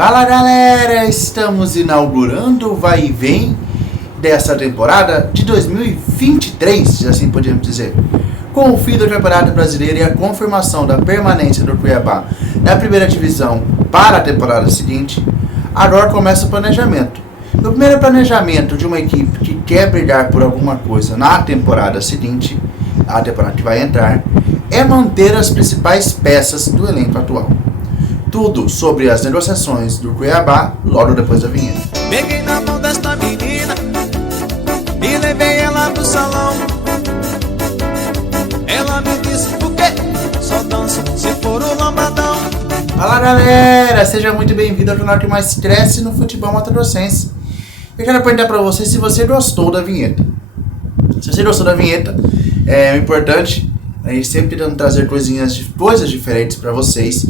Fala galera, estamos inaugurando o vai e vem dessa temporada de 2023, se assim podemos dizer. Com o fim da temporada brasileira e a confirmação da permanência do Cuiabá na primeira divisão para a temporada seguinte, agora começa o planejamento. O primeiro planejamento de uma equipe que quer brigar por alguma coisa na temporada seguinte, a temporada que vai entrar, é manter as principais peças do elenco atual. Tudo sobre as negociações do Cuiabá logo depois da vinheta. Peguei na mão desta menina e levei ela pro salão. Ela me disse por quê? Só dança se for o lambadão. Fala galera, seja muito bem-vindo ao canal que mais cresce no futebol mato-grossense. Eu quero perguntar pra você se você gostou da vinheta. Se você gostou da vinheta, é importante a gente sempre tentando trazer coisas diferentes pra vocês.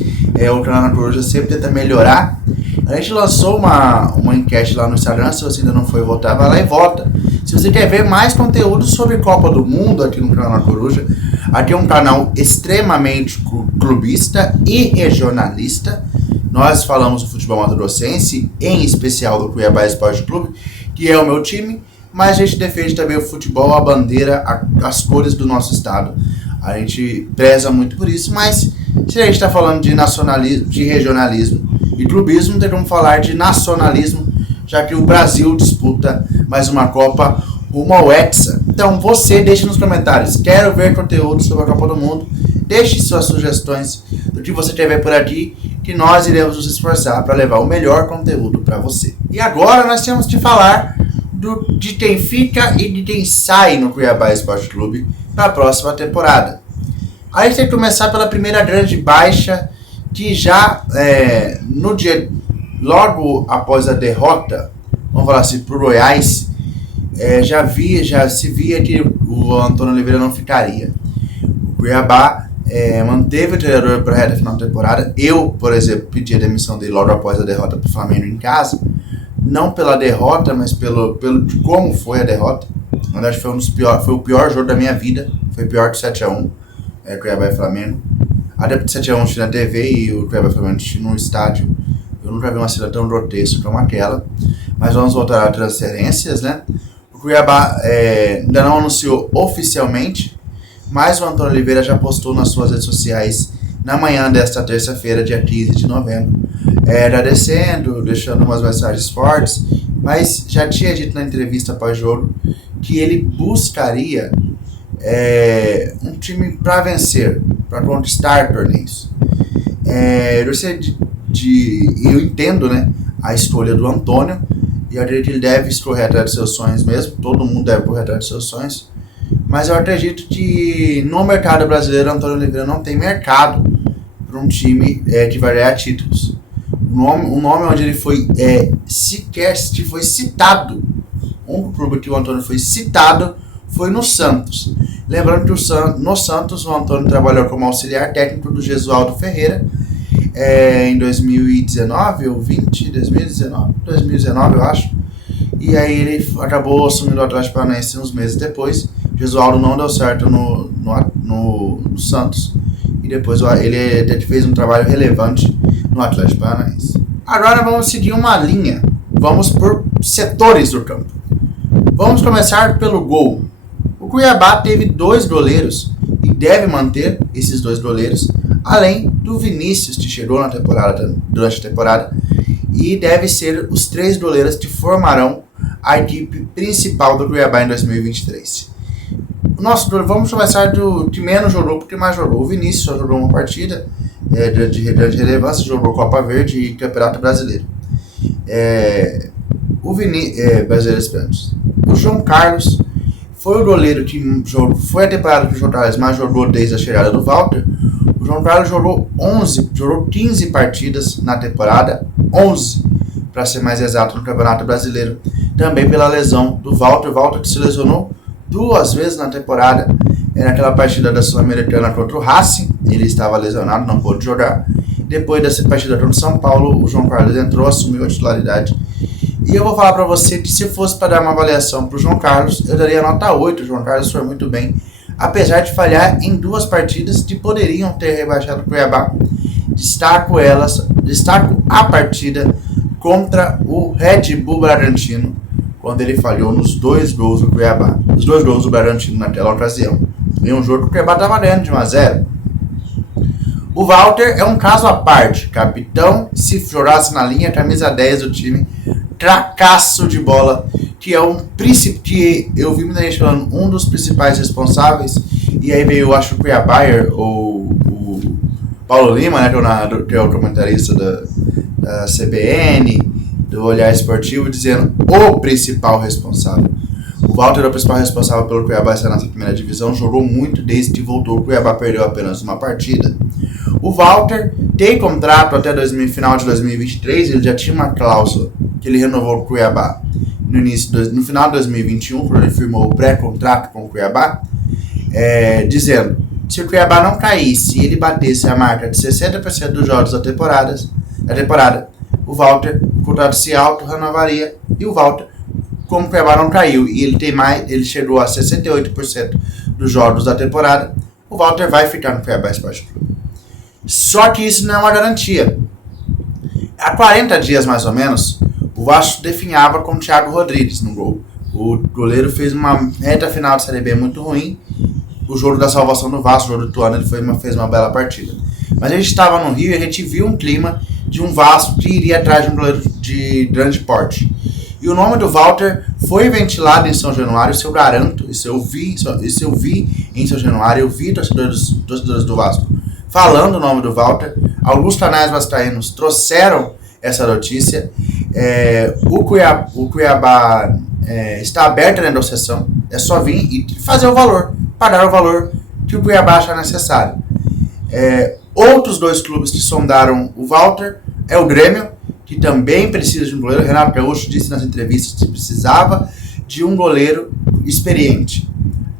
O canal na Coruja sempre tenta melhorar. A gente lançou uma enquete lá no Instagram. Se você ainda não foi votar, vai lá e vota. Se você quer ver mais conteúdo sobre Copa do Mundo aqui no canal na Coruja, aqui é um canal extremamente clubista e regionalista. Nós falamos do futebol mato-grossense, em especial do Cuiabá Esporte Clube, que é o meu time, mas a gente defende também o futebol, a bandeira, as cores do nosso estado. A gente preza muito por isso, mas se a gente está falando de nacionalismo, de regionalismo e clubismo, tem como falar de nacionalismo, já que o Brasil disputa mais uma Copa rumo ao Hexa. Então você deixe nos comentários, quero ver conteúdo sobre a Copa do Mundo, deixe suas sugestões do que você quer ver por aqui, que nós iremos nos esforçar para levar o melhor conteúdo para você. E agora nós temos que falar de quem fica e de quem sai no Cuiabá Esporte Clube para a próxima temporada. A gente tem que começar pela primeira grande baixa, que já no dia logo após a derrota, vamos falar assim, pro Goiás, já se via que o Antônio Oliveira não ficaria. O Cuiabá manteve o treinador para a reta final da temporada. Eu, por exemplo, pedi a demissão dele logo após a derrota para o Flamengo em casa. Não pela derrota, mas pelo como foi a derrota. Na verdade, foi o pior jogo da minha vida. Foi pior que 7-1, Cuiabá e Flamengo. Até porque 7-1 na TV e o Cuiabá e Flamengo no estádio. Eu nunca vi uma cena tão grotesca como aquela. Mas vamos voltar às transferências, né? O Cuiabá ainda não anunciou oficialmente, mas o Antônio Oliveira já postou nas suas redes sociais na manhã desta terça-feira, dia 15 de novembro, agradecendo, deixando umas mensagens fortes, mas já tinha dito na entrevista pós-jogo que ele buscaria um time para vencer, para conquistar torneios. Eu entendo, né, a escolha do Antônio, e eu acredito que ele deve correr atrás dos seus sonhos mesmo, todo mundo deve correr atrás dos seus sonhos, mas eu acredito que no mercado brasileiro, Antônio Oliveira não tem mercado para um time que vai ganhar títulos. O nome onde ele foi sequer foi citado, um clube que o Antônio foi citado foi no Santos. Lembrando que no Santos o Antônio trabalhou como auxiliar técnico do Gesualdo Ferreira em 2019 ou 2019 eu acho. E aí ele acabou assumindo o Atlético Paranaense uns meses depois. Gesualdo não deu certo no Santos. E depois ele fez um trabalho relevante no Atlético Paranaense. Agora vamos seguir uma linha. Vamos por setores do campo. Vamos começar pelo gol. O Cuiabá teve 2 goleiros e deve manter esses 2 goleiros, além do Vinícius, que chegou durante a temporada, e deve ser os 3 goleiros que formarão a equipe principal do Cuiabá em 2023. Vamos começar do que menos jogou, porque mais jogou. O Vinícius só jogou uma partida de grande relevância, jogou Copa Verde e Campeonato Brasileiro. Brasileiro Esperantos. O João Carlos foi o goleiro que foi a temporada que o João Carlos mais jogou desde a chegada do Walter. O João Carlos jogou 15 partidas na temporada, 11 para ser mais exato, no Campeonato Brasileiro, também pela lesão do Walter. O Walter que se lesionou 2 vezes na temporada, naquela partida da Sul-Americana contra o Racing, ele estava lesionado, não pôde jogar. Depois dessa partida contra o São Paulo, o João Carlos entrou, assumiu a titularidade. E eu vou falar para você que se fosse para dar uma avaliação para o João Carlos, eu daria nota 8. O João Carlos foi muito bem, apesar de falhar em 2 partidas que poderiam ter rebaixado o Cuiabá destaco a partida contra o Red Bull Bragantino, quando ele falhou nos 2 gols do Cuiabá. Os 2 gols do Bragantino naquela ocasião. Em um jogo que o Cuiabá estava ganhando de 1-0. O Walter é um caso à parte. Capitão, se jogasse na linha, camisa 10 do time. Cracaço de bola. Que é um príncipe, que eu vi muita gente falando, um dos principais responsáveis. E aí veio, eu acho, o Cuiabá, ou o Paulo Lima, né, que é o comentarista da CBN, do Olhar Esportivo, dizendo o principal responsável. O Walter é o principal responsável pelo Cuiabá estar nessa primeira divisão, jogou muito desde que voltou. O Cuiabá perdeu apenas uma partida. O Walter tem contrato até final de 2023, ele já tinha uma cláusula que ele renovou com o Cuiabá no final de 2021, quando ele firmou o pré-contrato com o Cuiabá, dizendo, se o Cuiabá não caísse e ele batesse a marca de 60% dos jogos da temporada, o Walter, o contrato se auto-renovaria, e o Walter, como o Cuiabá não caiu e ele chegou a 68% dos jogos da temporada, o Walter vai ficar no Cuiabá Esporte Clube. Só que isso não é uma garantia. Há 40 dias, mais ou menos, o Vasco definhava com o Thiago Rodrigues no gol. O goleiro fez uma reta final de Série B muito ruim. O jogo da salvação do Vasco, o jogo do Ituano, ele fez uma bela partida. Mas a gente estava no Rio e a gente viu um clima de um Vasco que iria atrás de um goleiro de grande porte. E o nome do Walter foi ventilado em São Januário, isso eu garanto, isso eu vi em São Januário, eu vi torcedores do Vasco falando o nome do Walter. Alguns canais vascaínos trouxeram essa notícia. O Cuiabá está aberto à negociação, é só vir e fazer o valor, pagar o valor que o Cuiabá achar necessário. Outros 2 clubes que sondaram o Walter é o Grêmio, que também precisa de um goleiro. Renato Gaúcho disse nas entrevistas que precisava de um goleiro experiente.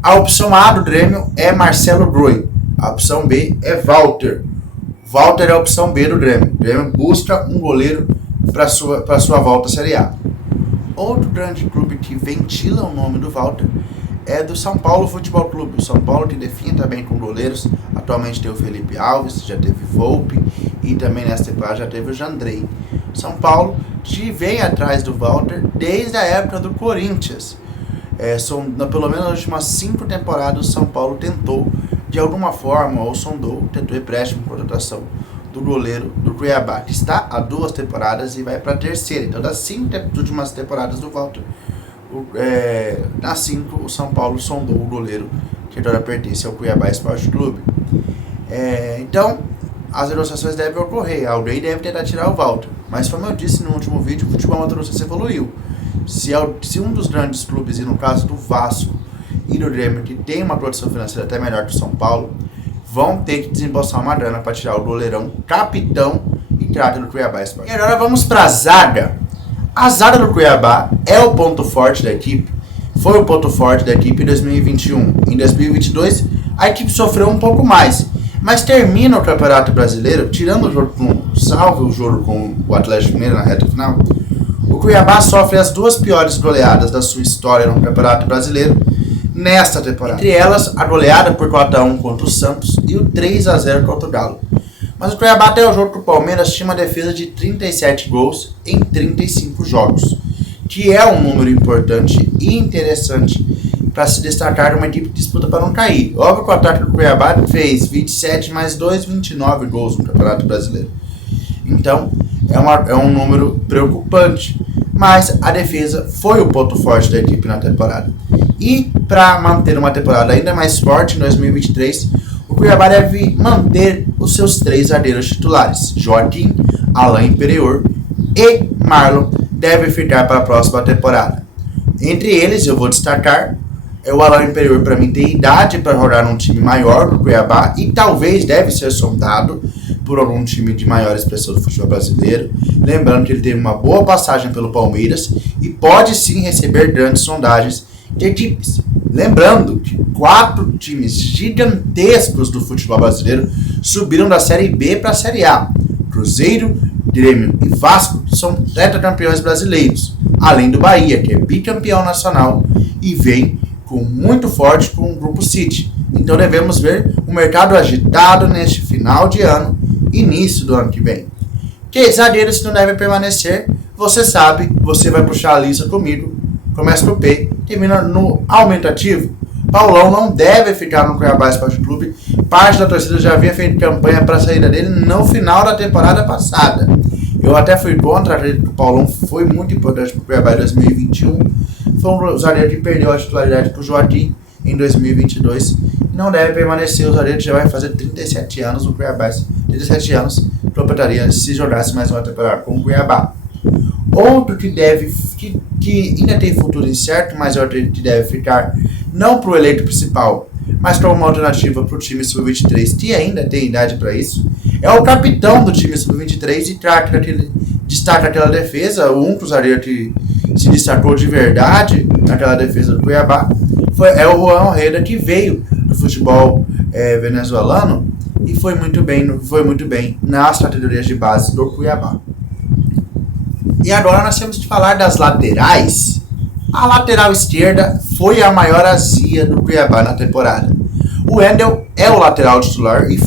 A opção A do Grêmio é Marcelo Groi. A opção B é Walter. Walter é a opção B do Grêmio. O Grêmio busca um goleiro para sua volta à Série A. Outro grande clube que ventila o nome do Walter é do São Paulo Futebol Clube. O São Paulo, que define também com goleiros. Atualmente tem o Felipe Alves, já teve Volpe e também nessa temporada já teve o Jandrei. São Paulo que vem atrás do Walter desde a época do Corinthians. Pelo menos nas últimas 5 temporadas o São Paulo tentou, de alguma forma, ou tentou empréstimo, contratação do goleiro do Cuiabá, que está há 2 temporadas e vai para a terceira. Então, das 5 últimas temporadas do Walter, nas 5 o São Paulo sondou o goleiro que agora pertence ao Cuiabá Esporte Clube. Então, as negociações devem ocorrer, alguém deve tentar tirar o Walter. Mas como eu disse no último vídeo, o futebol Mato Grossense evoluiu. Se um dos grandes clubes, e no caso do Vasco e do Grêmio, que tem uma produção financeira até melhor que o São Paulo, vão ter que desembolsar uma grana para tirar o goleirão, capitão e craque do Cuiabá Esporte. E agora vamos para a zaga. A zaga do Cuiabá é o ponto forte da equipe. Foi o ponto forte da equipe em 2021. Em 2022, a equipe sofreu um pouco mais. Mas termina o Campeonato Brasileiro, tirando o jogo salvo o jogo com o Atlético Mineiro na reta final, o Cuiabá sofre as 2 piores goleadas da sua história no Campeonato Brasileiro nesta temporada. Entre elas, a goleada por 4-1 contra o Santos e o 3-0 contra o Galo. Mas o Cuiabá até o jogo com o Palmeiras tinha uma defesa de 37 gols em 35 jogos, que é um número importante e interessante para se destacar uma equipe que disputa para não cair. Óbvio que o ataque do Cuiabá fez 27 mais 2, 29 gols no Campeonato Brasileiro. Então, é um número preocupante. Mas a defesa foi o ponto forte da equipe na temporada. E para manter uma temporada ainda mais forte em 2023, o Cuiabá deve manter os seus 3 zagueiros titulares. Joaquim, Alain Imperior e Marlon devem ficar para a próxima temporada. Entre eles, eu vou destacar, o Alain Imperior, para mim, tem idade para jogar num time maior do Cuiabá e talvez deve ser sondado por algum time de maior expressão do futebol brasileiro. Lembrando que ele teve uma boa passagem pelo Palmeiras e pode sim receber grandes sondagens de equipes. Lembrando que 4 times gigantescos do futebol brasileiro subiram da Série B para a Série A. Cruzeiro, Grêmio e Vasco são tetracampeões brasileiros, além do Bahia, que é bicampeão nacional e vem muito forte com o Grupo City. Então devemos ver um mercado agitado neste final de ano início do ano que vem. Que zagueiros não devem permanecer, você sabe, você vai puxar a lista comigo. Começa no P, termina no aumentativo. Paulão não deve ficar no Cuiabá Esporte Clube. Parte da torcida já havia feito campanha para a saída dele no final da temporada passada. Eu até fui contra, acredito que o Paulão foi muito importante para o Cuiabá em 2021. Foi um zagueiro que perdeu a titularidade para o Joaquim em 2022. E não deve permanecer, o zagueiro já vai fazer 37 anos no Cuiabá. 37 anos completaria se jogasse mais uma temporada com o Cuiabá. Outro que ainda tem futuro incerto, mas é outro que deve ficar não para o eleito principal, mas como uma alternativa para o time sub-23, que ainda tem idade para isso, é o capitão do time sub-23 e destaca aquela defesa, o único zagueiro que se destacou de verdade naquela defesa do Cuiabá, é o Juan Orreda, que veio do futebol venezuelano e foi muito bem nas categorias de base do Cuiabá. E agora nós temos que falar das laterais. A lateral esquerda foi a maior azia do Cuiabá na temporada. O Wendel é o lateral titular e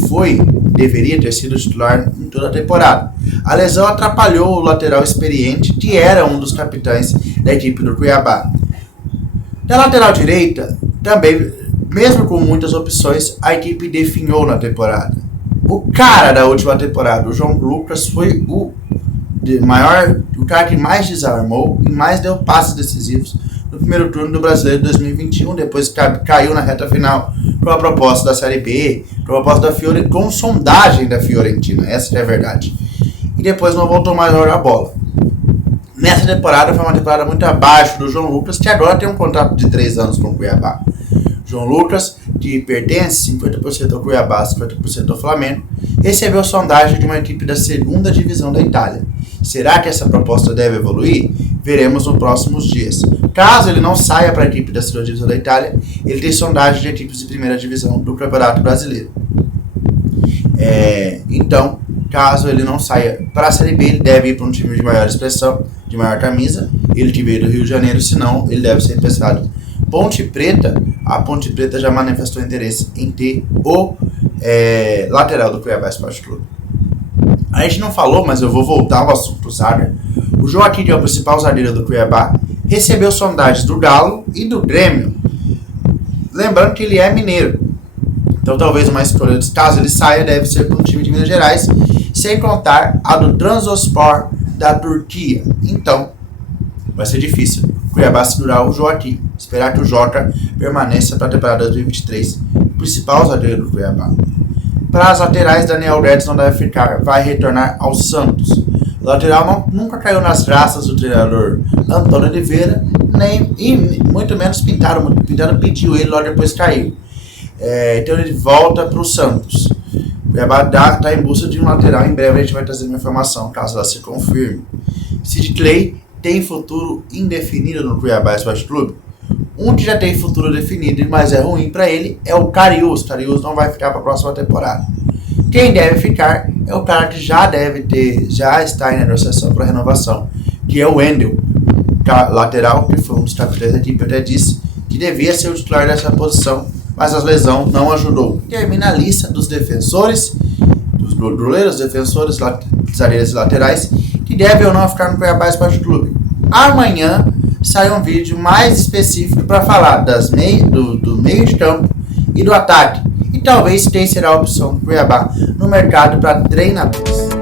deveria ter sido titular em toda a temporada. A lesão atrapalhou o lateral experiente, que era um dos capitães da equipe do Cuiabá. Na lateral direita, também, mesmo com muitas opções, a equipe definhou na temporada. O cara da última temporada, o João Lucas, foi o cara que mais desarmou e mais deu passes decisivos no primeiro turno do Brasileiro de 2021, depois caiu na reta final com a proposta da Série B, com a proposta da Fiorentina, com sondagem da Fiorentina, essa é a verdade. E depois não voltou mais a jogar bola. Nessa temporada foi uma temporada muito abaixo do João Lucas, que agora tem um contrato de 3 anos com o Cuiabá. João Lucas, que pertence 50% ao Cuiabá, 50% ao Flamengo, recebeu sondagem de uma equipe da segunda divisão da Itália. Será que essa proposta deve evoluir? Veremos nos próximos dias. Caso ele não saia para a equipe da segunda divisão da Itália, ele tem sondagem de equipes de primeira divisão do Campeonato Brasileiro. Então, caso ele não saia para a Série B, ele deve ir para um time de maior expressão, de maior camisa. Ele que veio do Rio de Janeiro, senão ele deve ser emprestado. Ponte Preta, a Ponte Preta já manifestou interesse em ter o lateral do Cuiabá Esporte Clube. A gente não falou, mas eu vou voltar ao assunto do zagueiro. O Joaquim, que é o principal zagueiro do Cuiabá, recebeu sondagens do Galo e do Grêmio. Lembrando que ele é mineiro. Então talvez uma escolha, caso ele saia, deve ser para um time de Minas Gerais, sem contar a do Trabzonspor da Turquia. Então, vai ser difícil o Cuiabá segurar o Joaquim. Esperar que o Jota permaneça para a temporada 2023, o principal zagueiro do Cuiabá. Para as laterais, Daniel Guedes não deve ficar, vai retornar ao Santos. O lateral nunca caiu nas graças do treinador Antônio Oliveira, e muito menos Pintado pediu ele, logo depois caiu. Então ele volta para o Santos. O Cuiabá está em busca de um lateral, em breve a gente vai trazer uma informação, caso ela se confirme. Sid Clay tem futuro indefinido no Cuiabá Esporte Clube. Um que já tem futuro definido, mas é ruim para ele, é o Cariús. Cariús não vai ficar para a próxima temporada. Quem deve ficar é o cara que já está em negociação para renovação, que é o Wendel, lateral, que foi um dos capitães da equipe, até disse que devia ser o titular dessa posição, mas a lesão não ajudou. Termina a lista dos defensores, dos goleiros, defensores, zagueiros e laterais, que devem ou não ficar no Cuiabá Esporte Clube. Amanhã sai um vídeo mais específico para falar do meio de campo e do ataque. E talvez quem será a opção do Cuiabá no mercado para treinadores.